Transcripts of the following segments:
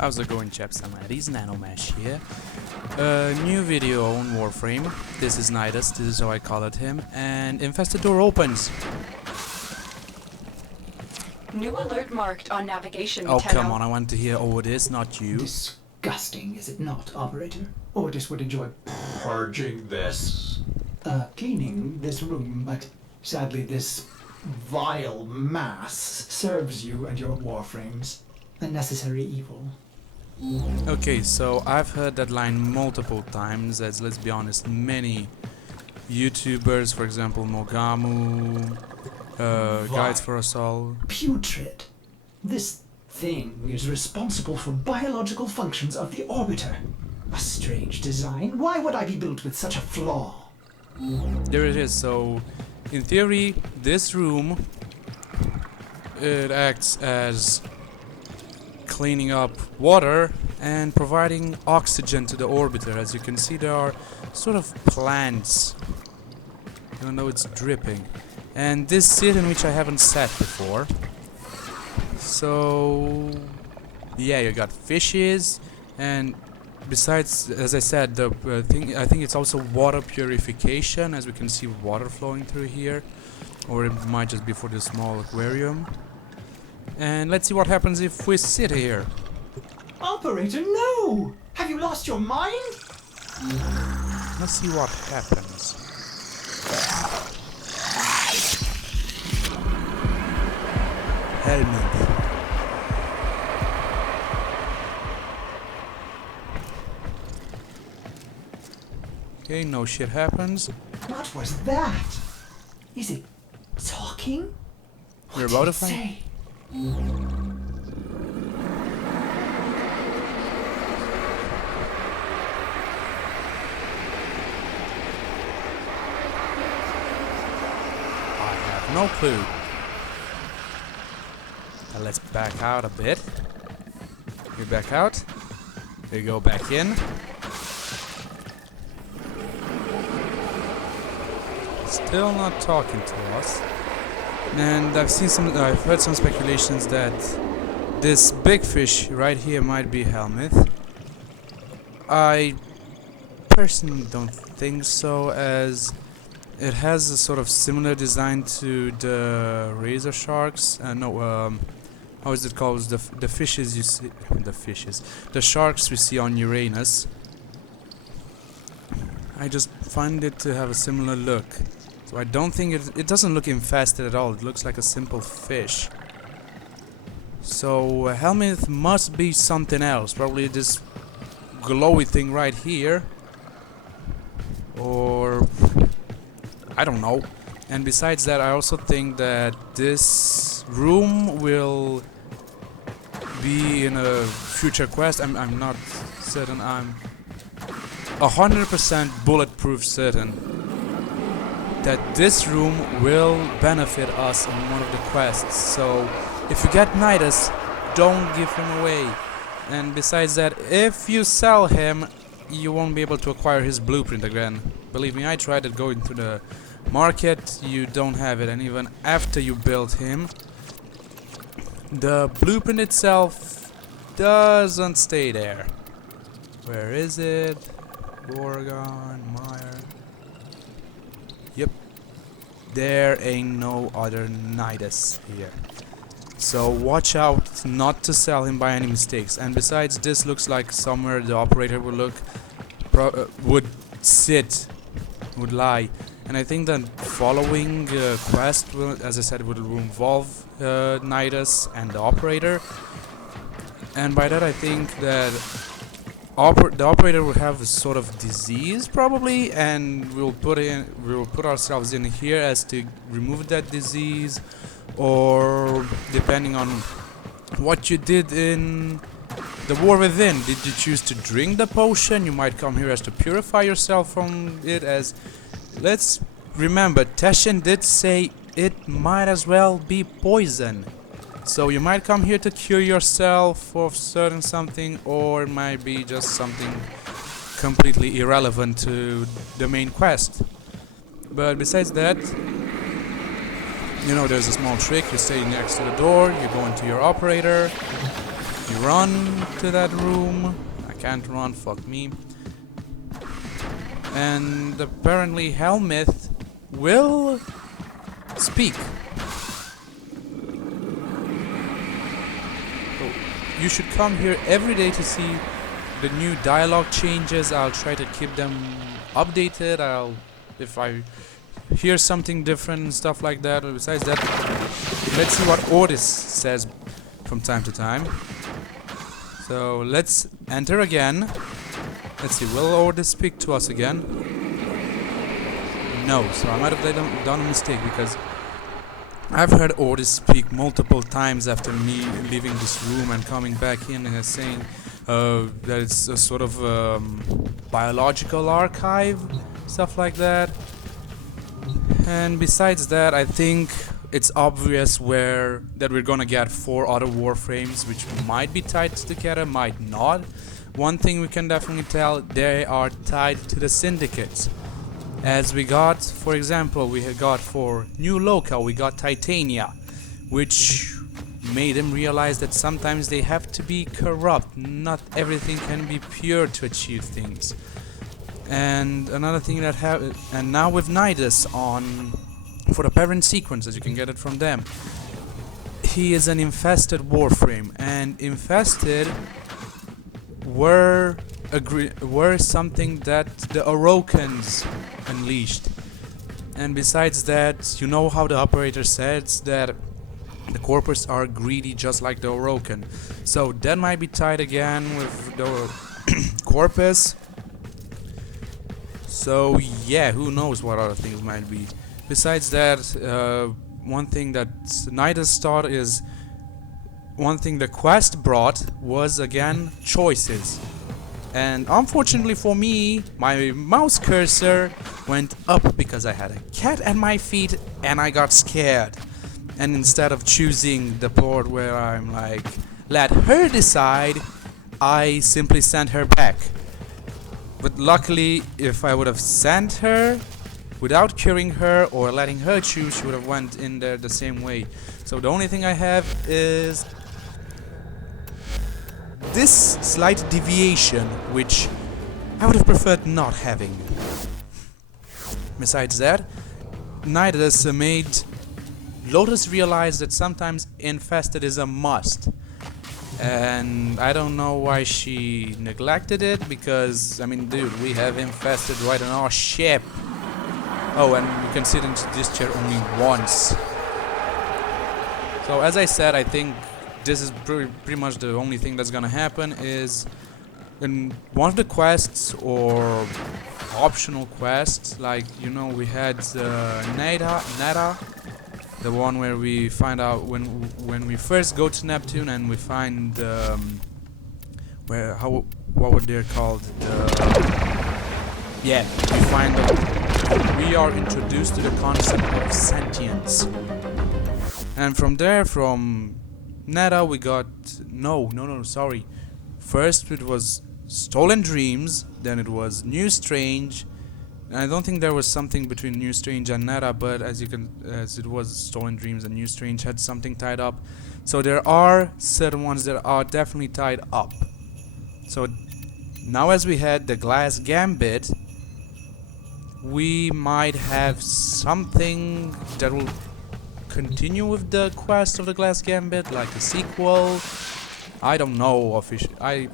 How's it going, chaps and laddies? Nanomesh here. New video on Warframe. This is Nidus, this is how I call it him. And Infested door opens. New alert marked on navigation. Oh, come on, I want to hear, oh, it is not you. Disgusting, is it not, Operator? Ordis would enjoy purging this. Cleaning this room, but sadly this vile mass serves you and your warframes. A necessary evil. Okay, so I've heard that line multiple times, as let's be honest, many YouTubers, for example, Mogamu, Guides for Us All. Putrid. This thing is responsible for biological functions of the orbiter. A strange design. Why would I be built with such a flaw? There it is. So, in theory, this room, it acts as cleaning up water and providing oxygen to the orbiter. As you can see, there are sort of plants, even though it's dripping. And this seat in which I haven't sat before. So yeah, you got fishes, and besides, as I said, the I think it's also water purification, as we can see water flowing through here, or it might just be for the small aquarium. And let's see what happens if we sit here. Operator, no! Have you lost your mind? Let's see what happens. Helmet. Okay, no shit happens. What was that? Is it talking? You're What about did to it find. say? I have no clue. Now let's back out a bit. We back out. We go back in. Still not talking to us. And I've heard some speculations that this big fish right here might be Helmuth. I personally don't think so, as it has a sort of similar design to the razor sharks. How is it called? The fishes you see, the sharks we see on Uranus. I just find it to have a similar look. So I don't think it doesn't look infested at all. It looks like a simple fish. So Helmuth must be something else. Probably this glowy thing right here. Or I don't know. And besides that, I also think that this room will be in a future quest. I'm not certain. I'm 100% bulletproof certain that this room will benefit us in one of the quests. So if you get Nidus, don't give him away. And besides that, if you sell him, you won't be able to acquire his blueprint again. Believe me, I tried it going to the market, you don't have it, and even after you build him, the blueprint itself doesn't stay there. Where is it? Gorgon, Meyer. Yep. There ain't no other Nidus here. So watch out not to sell him by any mistakes. And besides, this looks like somewhere the operator would would lie. And I think that following quest will, as I said, will involve Nidus and the operator. And by that I think that the operator will have a sort of disease probably, and we'll put ourselves in here as to remove that disease, or depending on what you did in the War Within. Did you choose to drink the potion? You might come here as to purify yourself from it, as let's remember, Teshin did say it might as well be poison. So you might come here to cure yourself of certain something, or it might be just something completely irrelevant to the main quest. But besides that, you know, there's a small trick. You stay next to the door, you go into your operator, me run to that room. I can't run, fuck me. And apparently Helmith will speak. So you should come here every day to see the new dialogue changes. I'll try to keep them updated. If I hear something different and stuff like that. But besides that, let's see what Otis says from time to time. So let's enter again. Let's see, will Otis speak to us again? No, so I might have done a mistake because I've heard Otis speak multiple times after me leaving this room and coming back in and saying that it's a sort of biological archive, stuff like that. And besides that, I think it's obvious that we're gonna get 4 other warframes, which might be tied together, might not. One thing we can definitely tell, they are tied to the syndicates. As we got, for example, we had got for New Local, we got Titania, which made them realize that sometimes they have to be corrupt. Not everything can be pure to achieve things. And another thing that and now with Nidus on for the parent sequences, you can get it from them. He is an infested warframe, and infested were something that the Orokans unleashed. And besides that, you know how the operator says that the corpus are greedy just like the Orokan. So that might be tied again with the corpus. So yeah, who knows what other things might be. Besides that, one thing that Nidus thought is, one thing the quest brought was again choices. And unfortunately for me, my mouse cursor went up because I had a cat at my feet and I got scared. And instead of choosing the port where I'm like, let her decide, I simply sent her back. But luckily, if I would have sent her without curing her or letting her choose, she would have went in there the same way. So the only thing I have is this slight deviation, which I would have preferred not having. Besides that, Nidus made Lotus realize that sometimes infested is a must. And I don't know why she neglected it, because, I mean, dude, we have infested right on our ship. Oh, and you can sit into this chair only once. So, as I said, I think this is pretty much the only thing that's gonna happen is in one of the quests or optional quests, like, you know, we had Nada, the one where we find out when we first go to Neptune and we find what were they called? Yeah, we find that we are introduced to the concept of sentience, and from there, from Nada, we got sorry. First it was Stolen Dreams, then it was New Strange. I don't think there was something between New Strange and Nada, but as it was Stolen Dreams and New Strange had something tied up. So there are certain ones that are definitely tied up. So now as we had the Glass Gambit, we might have something that will continue with the quest of the Glass Gambit, like a sequel. I don't know I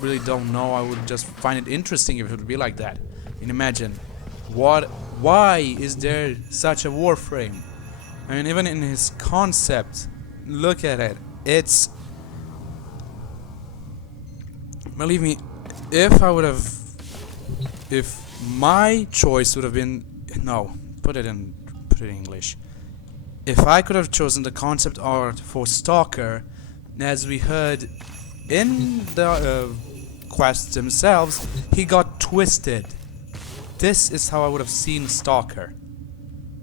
really don't know. I would just find it interesting if it would be like that. And imagine, why is there such a warframe? I mean, even in his concept, look at it. It's, believe me, if my choice would have been, no, put it in English. If I could have chosen the concept art for Stalker, as we heard in the quests themselves, he got twisted. This is how I would have seen Stalker.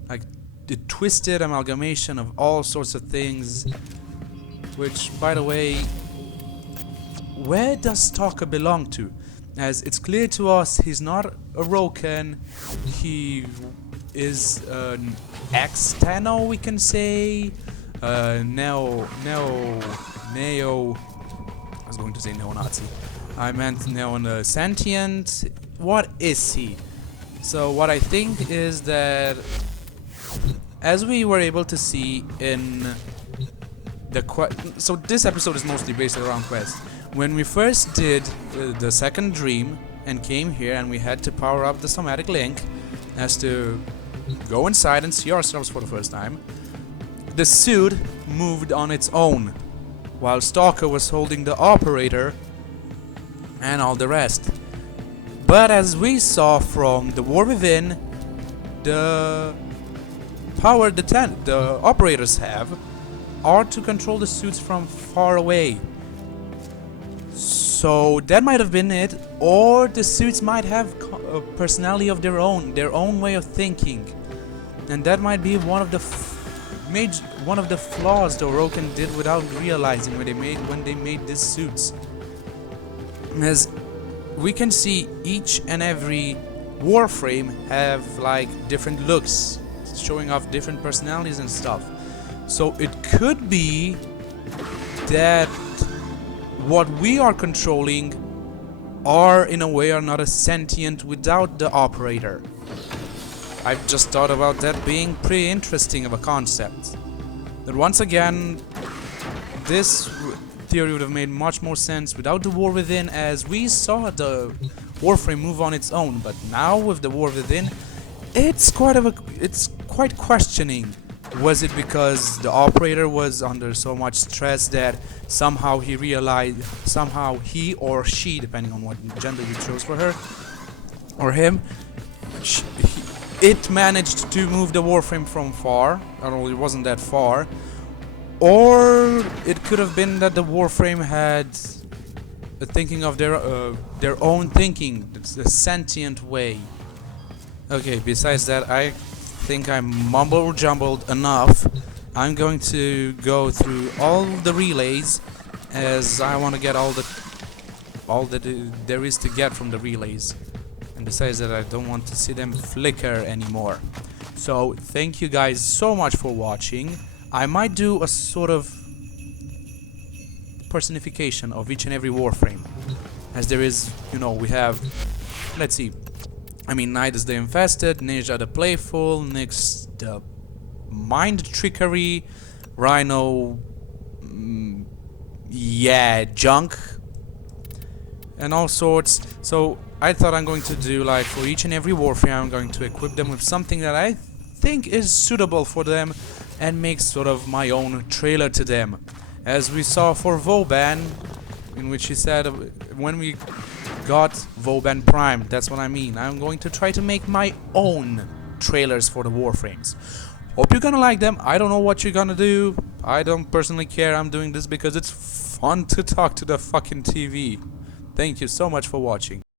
Like, the twisted amalgamation of all sorts of things. Which, by the way, where does Stalker belong to? As it's clear to us, he's not a Rokan. He is an Extano, we can say. Neo was going to say neo-Nazi. I meant neo-sentient. What is he? So what I think is that, as we were able to see in the so this episode is mostly based around quests. When we first did the second dream and came here and we had to power up the somatic link as to go inside and see ourselves for the first time, the suit moved on its own while Stalker was holding the operator and all the rest. But as we saw from the War Within, the power the operators have are to control the suits from far away. So that might have been it, or the suits might have a personality of their own way of thinking, and that might be one of the flaws the Orokin did without realizing when they made these suits. As we can see, each and every Warframe have like different looks, showing off different personalities and stuff. So it could be that what we are controlling are in a way or not a sentient without the operator. I've just thought about that being pretty interesting of a concept. That once again, this theory would have made much more sense without the War Within, as we saw the Warframe move on its own. But now with the War Within, it's quite questioning. Was it because the operator was under so much stress that somehow he realized, somehow he or she, depending on what gender you chose for her or him, it managed to move the Warframe from far, although it wasn't that far, or it could have been that the Warframe had a thinking of their own thinking, it's a sentient way. Okay, besides that, I think I mumble-jumbled enough. I'm going to go through all the relays, as I want to get all that there is to get from the relays. And besides that, I don't want to see them flicker anymore. So thank you guys so much for watching. I might do a sort of personification of each and every Warframe, as there is, you know, we have, let's see, I mean, Nidus the Infested, Ninja the Playful, Nyx the Mind Trickery, Rhino, yeah, Junk, and all sorts. So I thought I'm going to do, like, for each and every Warframe, I'm going to equip them with something that I think is suitable for them and make sort of my own trailer to them. As we saw for Vauban, in which he said when we got Vauban Prime, that's what I mean. I'm going to try to make my own trailers for the Warframes. Hope you're gonna like them. I don't know what you're gonna do. I don't personally care. I'm doing this because it's fun to talk to the fucking TV. Thank you so much for watching.